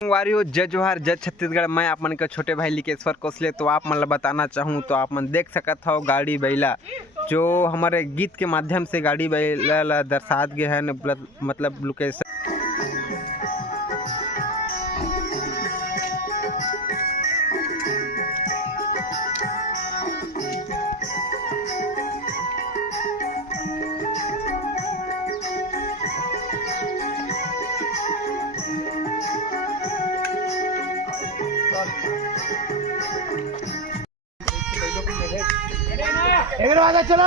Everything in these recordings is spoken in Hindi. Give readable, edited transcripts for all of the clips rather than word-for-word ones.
संगवारी हो जय जोहार जय छत्तीसगढ़। मैं आप मन के छोटे भाई लिकेश्वर कोसले। तो आप मन बताना चाहूँ तो आप मन देख सकत हो गाड़ी बैला जो हमारे गीत के माध्यम से गाड़ी बैला ला दर्शात गए हैं, मतलब लोकेशन। चलो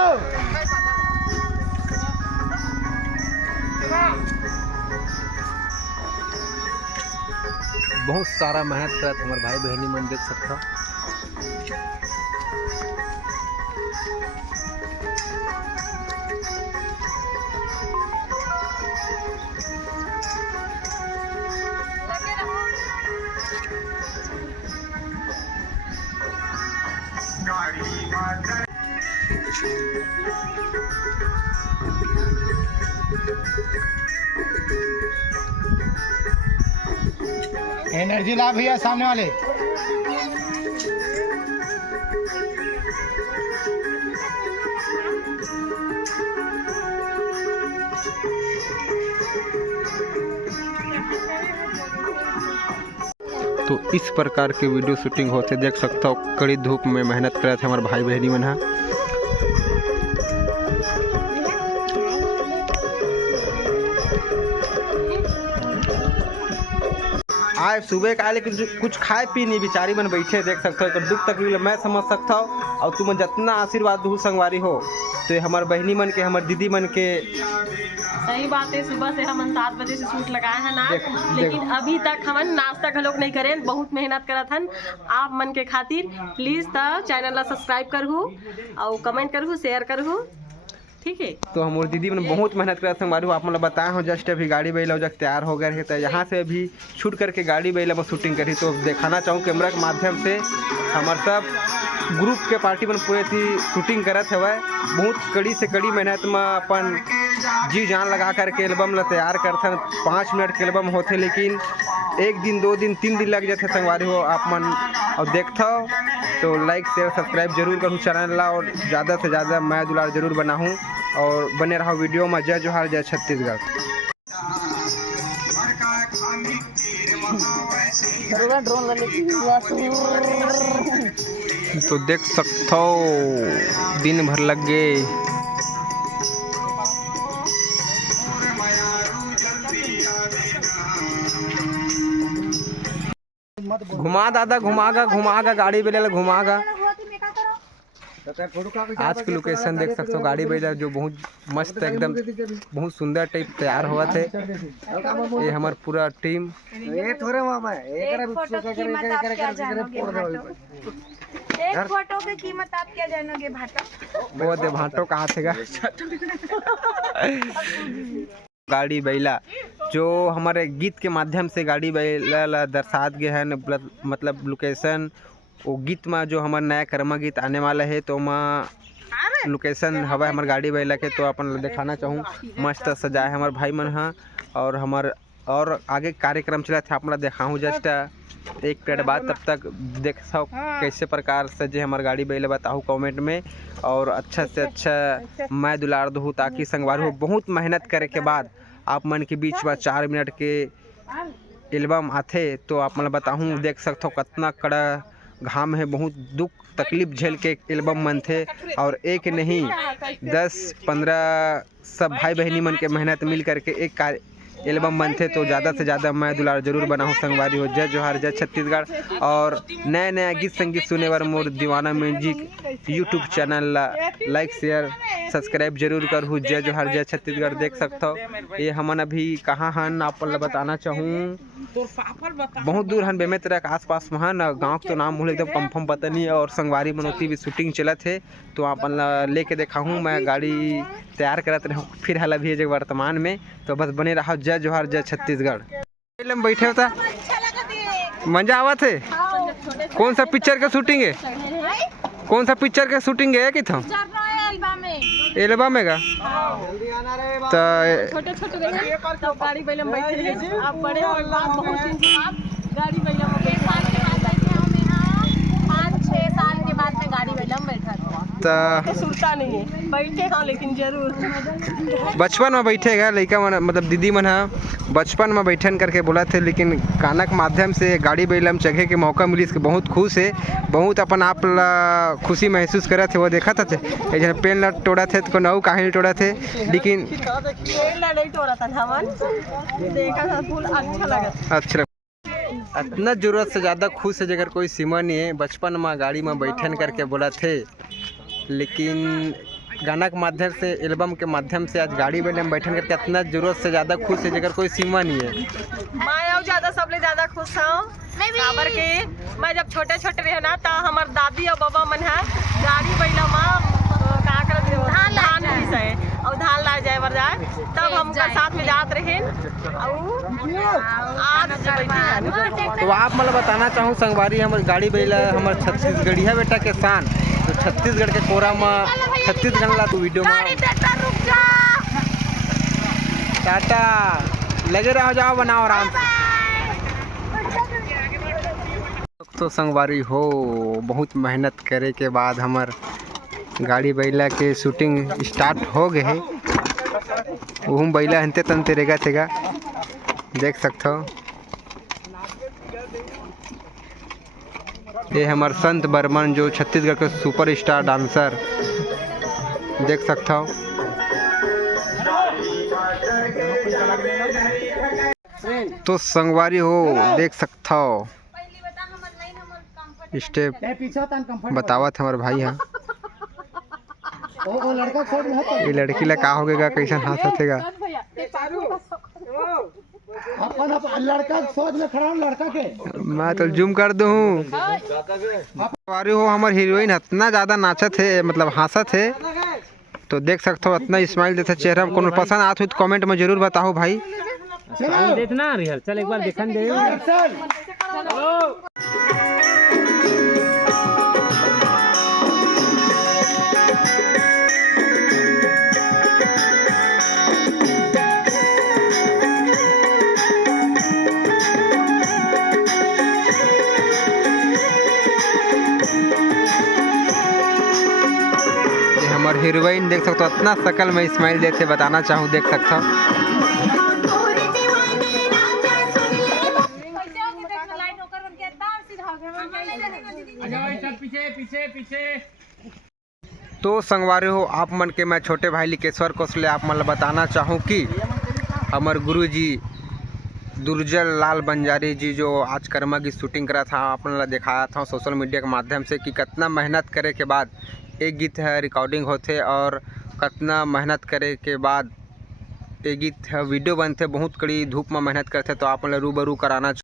बहुत सारा मेहनत करत हमारे भाई बहनी मन देख सकता। एनर्जी ला भैया सामने वाले। तो इस प्रकार के वीडियो शूटिंग होते देख सकता हो। कड़ी धूप में मेहनत करे थे हमारे भाई बहनी मन। आज सुबह का लेकिन कुछ खाए पी नहीं बेचारी मन बैठे देख सकते हो। तो दुख तकलीफ मैं समझ सकता हूँ और तुम जितना आशीर्वाद दू संगवारी हो तो हमारे बहनी मन के हमारे दीदी मन के। सही बात है, सुबह से हम 7 बजे से शूट लगाए हैं ना, लेकिन अभी तक हम नाश्ता घलोक नहीं करें। बहुत मेहनत करत हन आप मन के खातिर। प्लीज चैनल ला सब्सक्राइब करहू और कमेंट करहू, शेयर करहू, ठीक है। तो हमारे दीदी मैंने बहुत मेहनत करा संगवारी हो। आप मतलब बताए हो जस्ट अभी गाड़ी बैला जब तैयार हो गए है तो यहाँ से अभी शूट करके गाड़ी बैला में शूटिंग करी। तो दिखाना चाहूँ कैमरा के माध्यम से हमारे सब ग्रुप के पार्टी में पूरे थी शूटिंग करत है। बहुत कड़ी से कड़ी मेहनत में अपन जी जान लगा करके एल्बम ला तैयार करते। 5 मिनट के एल्बम होते लेकिन 1 दिन 2 दिन 3 दिन लग जाते संगवारी हो आप मन। और देखता हो तो लाइक शेयर सब्सक्राइब जरूर करूँ चैनल ला और ज़्यादा से ज़्यादा मैं दुलार जरूर बनाऊँ और बने रहा वीडियो में। जय जोहार जय छत्तीसगढ़। तो देख सकते हो दिन भर लग गए। घुमा दादा घुमागा गाड़ी बेले घुमागा। आज की लोकेशन देख सकते हो गाड़ी बेला जो बहुत मस्त एकदम बहुत सुंदर टाइप तैयार हुआ थे। ये हमार पूरा टीम। एक फोटो की कीमत आप क्या जानोगे भाटो? वो दे भाटो कहाँ थे गाड़ी बैला जो हमारे गीत के माध्यम से गाड़ी बैला ला दर्शात गए हैं, मतलब लोकेशन। वो गीत में जो हमारा नया कर्मा गीत आने वाला है तो मैं लोकेशन हवा हमारे गाड़ी बैला के। तो अपन दिखाना चाहूँ मस्त सजाए हमारे भाई मन हाँ। और हमारे और आगे कार्यक्रम चला था अपना दिखाऊँ जस्ट 1 मिनट बाद। तब तक देख सको कैसे प्रकार से जो हमारे गाड़ी बैला बताऊँ कमेंट में। और अच्छा से अच्छा मैं दुलार दूँ ताकि संगवारी हो बहुत मेहनत करे के बाद आप मन के बीच में 4 मिनट के एल्बम आते। तो आप मन बताऊँ देख सकते हो कितना कड़ा घाम है, बहुत दुख तकलीफ झेल के एल्बम मन थे। और एक नहीं 10-15 सब भाई बहनी मन के मेहनत मिल करके एक एल्बम बनते। तो ज़्यादा से ज़्यादा मैं दुलार जरूर बनाऊँ संगवारी हो। जय जोहार जय छत्तीसगढ़। और नया नया गीत संगीत सुने बार मोर दीवाना म्यूजिक यूट्यूब चैनल ला लाइक शेयर सब्सक्राइब जरूर करूँ। जय जोहार जय छत्तीसगढ़। देख सकता हो ये हमन अभी कहाँ हन आप बताना चाहूँ। बहुत दूर हन बेमेतरा के आसपास में हन। गाँव के तो नाम मुझे एकदम कंफर्म पता नहीं। और संगवारी मनोती भी शूटिंग चला थे तो आप लेके देखा हूँ मैं गाड़ी तैयार करत रहूँ फिर हाल अभी जगह वर्तमान में। तो बस बने रहा। जय जोहार जय छत्तीसगढ़। में बैठे होता मजा आवा थे। कौन सा पिक्चर का शूटिंग है? कौन सा पिक्चर का शूटिंग है कि था एल्बम में का? छोटे छोटे गाड़ी बैठे आप बड़े बहुत गाड़ी बैला में 6 साल के बाद बैठे हम यहाँ 5-6 साल के बाद में गाड़ी बैला में बैठा था। तो सुरता नहीं है बैठे हाँ लेकिन जरूर बचपन में बैठेगा लड़का मन मतलब दीदी मन हा बचपन में बैठन करके बोला थे, लेकिन गाना के माध्यम से गाड़ी बैला में चढ़े के मौका मिली इसके बहुत खुश है, बहुत अपन आप ला खुशी महसूस करा थे। वो देखा था एक पेन ला तोड़ा थे तो नौ काहे तोड़ा थे, लेकिन नहीं तोड़ा था हमन देखा था फूल अच्छा लगा। अच्छा इतना जरूरत से ज़्यादा खुश है जगह कोई सीमा नहीं है। बचपन में गाड़ी में बैठन करके बोला थे, लेकिन गाना के माध्यम से एल्बम के माध्यम से आज गाड़ी बैठने में बैठन करके इतना जरूरत से ज़्यादा खुश है जगह कोई सीमा नहीं है। मैं और ज़्यादा सबले ज़्यादा खुश हूँ काबर के मैं जब छोटे छोटे रहे ना तो हमार दादी और बाबा मन है गाड़ी बैला में का करत रहे धान पिसे और धान ला जाए बर जाए तब हम साथ में जात रहे और आज तो आप मतलब बताना चाहूँ संगवारी हमारे गाड़ी बैला हमारे छत्तीसगढ़िया बेटा के शान, तो छत्तीसगढ़ के कोरा में छत्तीसगढ़ ला तो वीडियो में टाटा लगे रहो जाओ बनाओ आराम से। तो संगवारी हो बहुत मेहनत करे के बाद हमार गाड़ी बैला के शूटिंग स्टार्ट हो गए है। वो बैला हंते तनते रेगा थेगा देख सकते हो। ये हमार संत बर्मन जो छत्तीसगढ़ के सुपर स्टार डांसर देख सकते हो। तो संगवारी हो देख सकते हो स्टेप बतावत हमारे भाई है। ओ लड़का छोड़ रहा था। ये लड़की ला का हो गएगा कैसा हाथ हथेगा। अपन लड़का सोच में खड़ा हूं लड़का के मैं तो जूम कर दूँ। संगवारी हो हमारे हीरोइन इतना ज़्यादा नाचत है मतलब हंसत है, तो देख सकते हो इतना स्माइल देता चेहरा में। कोनो पसंद आत हो तो कमेंट में जरूर बताओ भाई। देखना रिहर्सल एक बार देखन दे। हमारे हीरोइन देख सकते हो इतना शकल में स्माइल देते बताना चाहूँ देख सकते हो। तो संगवारी हो आप मन के मैं छोटे भाई लिकेश्वर कौशले आप मन बताना चाहूँ कि हमारे गुरु जी दुर्जल लाल बंजारी जी जो आज कर्मा की शूटिंग करा था अपन दिखाया था सोशल मीडिया के माध्यम से कि कितना मेहनत करे के बाद एक गीत है रिकॉर्डिंग होते और कितना मेहनत करे के बाद एक गीत है वीडियो बनते बहुत कड़ी धूप में मेहनत करते। तो आप रूबरू कराना